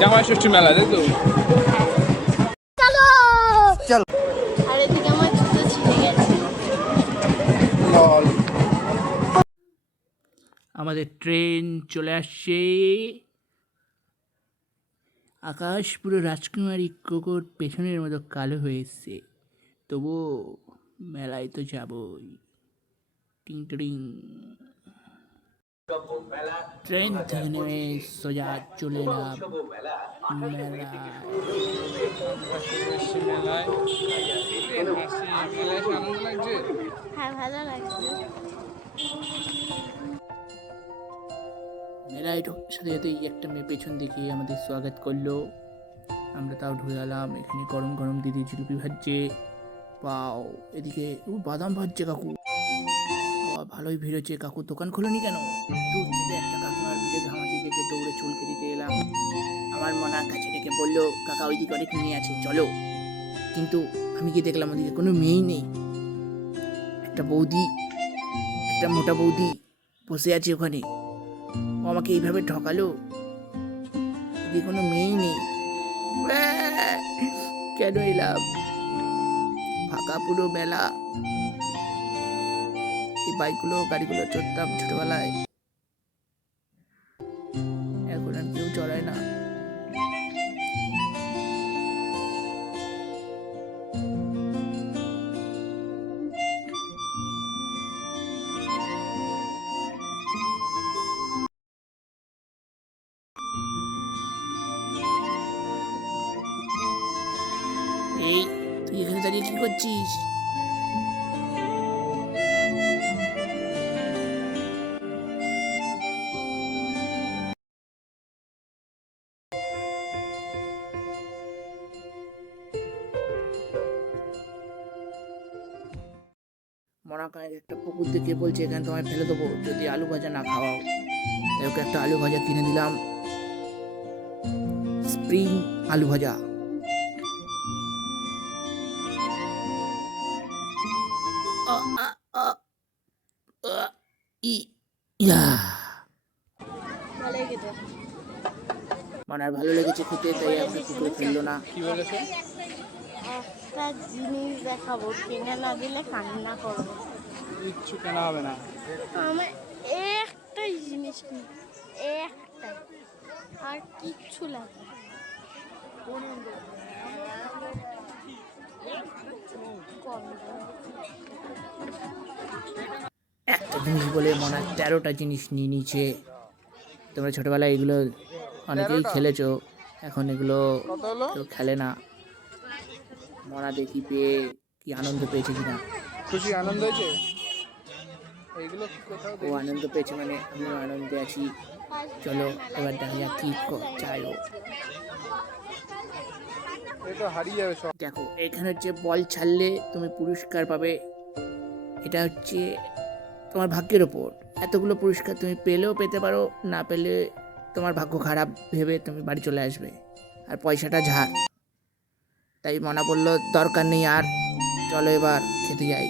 জামাই ষষ্ঠী মেলা তাই তো? চলো চলো। আর এদিকে আমার জুতো ছিঁড়ে গেছে। আমাদের ট্রেন চলে আসছে। আকাশ পুরো রাজকুমারী কোকোর পেছনের মতো কালো হয়ে এসছে, তবুও মেলায় তো যাবই। টিং টিং। ট্রেন থেকে নেমে সোজা চলে এলাম মেলায়। মেলায় মেলায় আনন্দ লাগছে। হ্যাঁ ভালো লাগছে। মেলায় সাথে সাথেই একটা মেয়ে পেছন দিকে আমাদের স্বাগত করলো। আমরা তাও ঢুকে গেলাম। এখানে গরম গরম দিদি জিলিপি ভাজছে, পাও। এদিকে বাদাম ভাজছে কাকু। বাবা ভালোই ভিড় হচ্ছে। কাকু দোকান খোলেনি কেন? দূর থেকে একটা কাকিমার ভিড়ে ঘামাচি দেখে দৌড়ে চুলকে দিতে এলাম। আমার মনার কাছে ডেকে বললো, কাকা ওইদিকে অনেক মেয়ে আছে, চলো। কিন্তু আমি গিয়ে দেখলাম ওদিকে কোনো মেয়েই নেই। একটা বৌদি, একটা মোটা বৌদি বসে আছে ওখানে। ও আমাকে এইভাবে ঠকালো। এদিকে কোনো মেয়েই নেই। কেন এলাম? ফাঁকা পুরো মেলা। এই বাইকগুলো গাড়িগুলো চড়তাম ছোটবেলায়, এখন আর কেউ চড়ায় না। এই তুই এখানে দাঁড়িয়ে কি করছিস? মনা কানের একটা পুকুর দেখে বলছে, এখানে তোমায় ফেলে দেবো যদি আলু ভাজা না খাওয়াও। তাই ওকে একটা আলু ভাজা কিনে দিলাম, স্প্রিং আলু ভাজা। আ, আ, আ, আ, ই, ইয়া। ভালো খেতে। মনার ভালো লেগেছে খেতে, তাই আপনি পুকুরে ফেললো না। কি বলেছে? একটা জিনিস দেখাবো, কিনে না দিলে কান্না করবো। কিচ্ছু কেনা হবে না। আমার একটাই জিনিস কিনে, একটা, আর কিচ্ছু লাগবে না। কম দাম। একটা জিনিস বলে মনে হয় 13টা জিনিস নিয়ে নিচ্ছে। তোমরা ছোটবেলায় এগুলো অনেকেই খেলেছো, এখন এগুলো কত হলো? কেউ খেলে না। মনা দেখি পেয়ে কি আনন্দ পেয়েছে কিনা। খুশি আনন্দ হয়েছে? এইগুলো কোথাও ও আনন্দ পেয়েছে মানে আমিও আনন্দে আছি। চলো এবার দেখা যাক কি চাই ও। এটা হারিয়ে যাবে সব। দেখো এখানে হচ্ছে বল ছাড়লে তুমি পুরস্কার পাবে। এটা হচ্ছে তোমার ভাগ্যের ওপর। এতগুলো পুরস্কার তুমি পেলেও পেতে পারো, না পেলে তোমার ভাগ্য খারাপ ভেবে তুমি বাড়ি চলে আসবে, আর পয়সাটা ঝাড়। তাই মনা বললো দরকার নেই আর, চলো এবার খেতে যাই।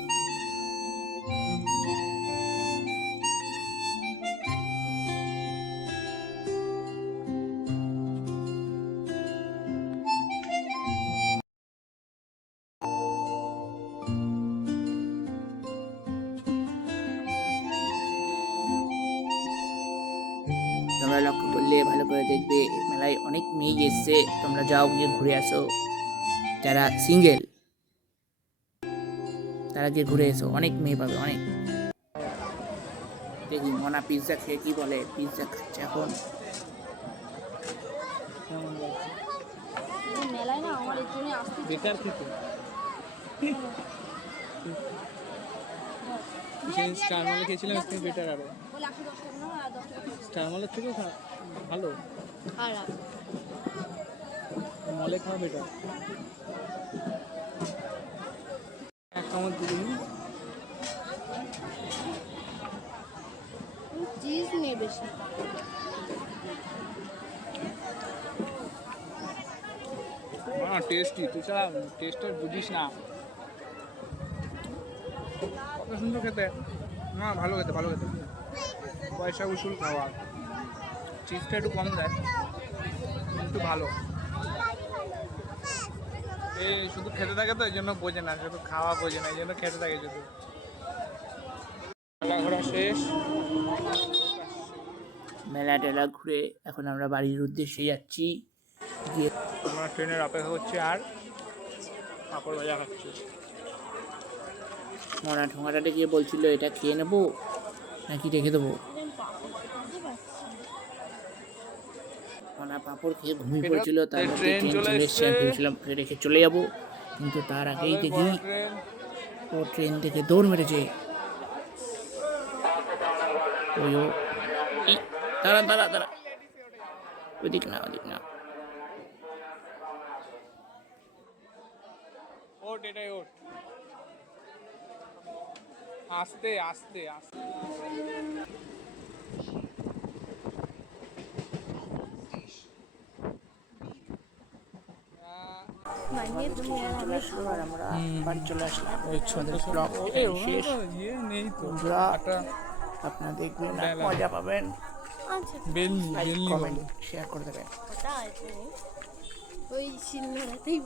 তোমরা লক্ষ্য করলে ভালো করে দেখবে, মেলায় অনেক মেয়ে এসছে। তোমরা যাও গিয়ে ঘুরে আসো। যারা সিঙ্গেল তারা গিয়ে ঘুরে এসো, অনেক মেয়ে পাবে অনেক। দেখি মনা পিৎজা খেয়ে কি বলে। পিৎজা খাচ্ছে এখন। মেলায় না আমার এই জন্য আসতে বেকার খেতে। স্টার মলে খেয়েছিলাম, এর থেকে বেটার আরো। স্টার মলের থেকেও ভালো। খারাপ। মলে খাওয়া বেটার। এক চামচ দিবি। চিজ নেই বেশি। হ্যাঁ টেস্টি, তুই ছাড়া টেস্টার বুঝিস না। কত সুন্দর খেতে। না ভালো খেতে, ভালো খেতে। পয়সা উসুল খাওয়া। চিজটা একটু কম দেয়। একটু ভালো। এই শুধু খেতে থাকে তো এই জন্য বোঝে না, শুধু খাওয়া বোঝে না, এই জন্য খেতে থাকে শুধু। মেলা ঘোরা শেষ। মেলা টেলা ঘুরে এখন আমরা বাড়ির উদ্দেশ্যে যাচ্ছি। গিয়ে আমরা ট্রেনের অপেক্ষা করছি আর পাঁপড় ভাজা খাচ্ছি। মনা ঠোঙাটা গিয়ে বলছিল এটা খেয়ে নেবো নাকি রেখে দেবো। মনা পাঁপড় খেয়ে ঘুমিয়ে পড়েছিল, তার মধ্যে ট্রেন ট্রেন চলে চলে এসছে। আমি এসছে। ভেবেছিলাম রেখে চলে যাবো, কিন্তু তার আগেই দেখি ট্রেন ও ট্রেন থেকে দৌড় মেরেছে। ওই ও এই, দাঁড়া দাঁড়া দাঁড়া, ওদিক না ওদিক না। ওট, এটাই ওট। আস্তে আস্তে আস্তে। মানে তুমি আর আমি আর আমরা বাড়ি চলে আসলাম। এই ছোট ব্লগ শেষ। ইয়ে নেই তো বন্ধুরা, একটা আপনারা দেখবেন আর ডায়লগ। মজা পাবেন। আচ্ছা বেলনি লাইক বেলনি কমেন্ট বলে। শেয়ার করে দেবেন। ওটা আছে ওই শিলনোড়াতেই